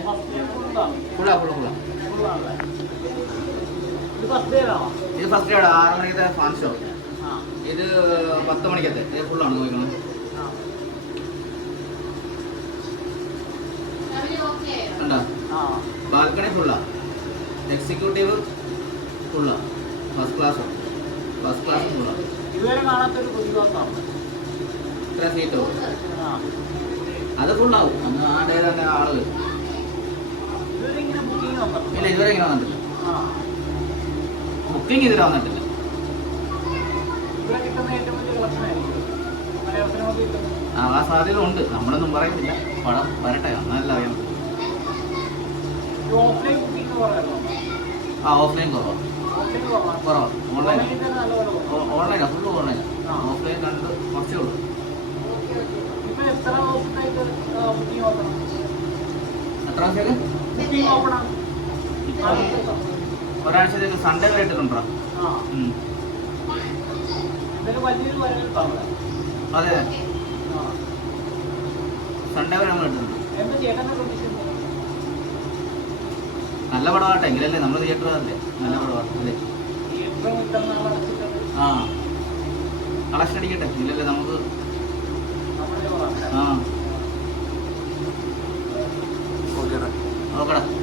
Full ഫുള്ളാ ഫുള്ളാണല്ലേ ഇത് first ഇയറാണോ ഇത് first day ആറ് മണിക്കത്തെ ഫാൻ ഷോ ഇത് പത്ത് മണിക്കത്തെ ഇത് ഫുള്ളാണ് നോക്കുന്നത് കണ്ടോ ബാൽക്കണി ഫുള്ളാ എക്സിക്യൂട്ടീവ് ഫുള്ളാ ഫസ്റ്റ് ക്ലാസ് ഫസ്റ്റ് ക്ലാസ് ഫുള്ളാ ഇത്ര സീറ്റോ അത് ഫുള്ളാവും അന്ന് ആ ഡേ തന്നെ ആൾ. വരും. ഇല്ല ഇതുവരെ ഇങ്ങനെ വന്നിട്ടില്ല ബുക്കിംഗ് ഇതുവരെ വന്നിട്ടില്ല. ആ ആ സാധ്യത ഉണ്ട് നമ്മളൊന്നും പറയുന്നില്ല പടം വരട്ടെ എന്നല്ല അറിയാം. ആ ഓഫ്ലൈൻ കുറവാണ് കുറവാണ് ഓൺലൈൻ ഓൺലൈനാണ് ഫുള്ള് ഓൺലൈനാണ് ഓഫ്ലൈൻ കണ്ട് കുറച്ചേ ഒരാഴ്ചത്തേക്ക് സൺഡേ വരെ ഇട്ടിട്ടുണ്ടോ അതെ. സൺഡേ വരെ നമ്മൾ ഇട്ടിട്ടുണ്ട്? നല്ല പടമാട്ടെ എങ്കിലല്ലേ നമ്മൾ നല്ല പടമാണ് അല്ലേ? നല്ല ഇത്ര ആ. കളക്ഷൻ അടിക്കട്ടെ. ഇല്ലല്ലേ? നമുക്ക് 分からん。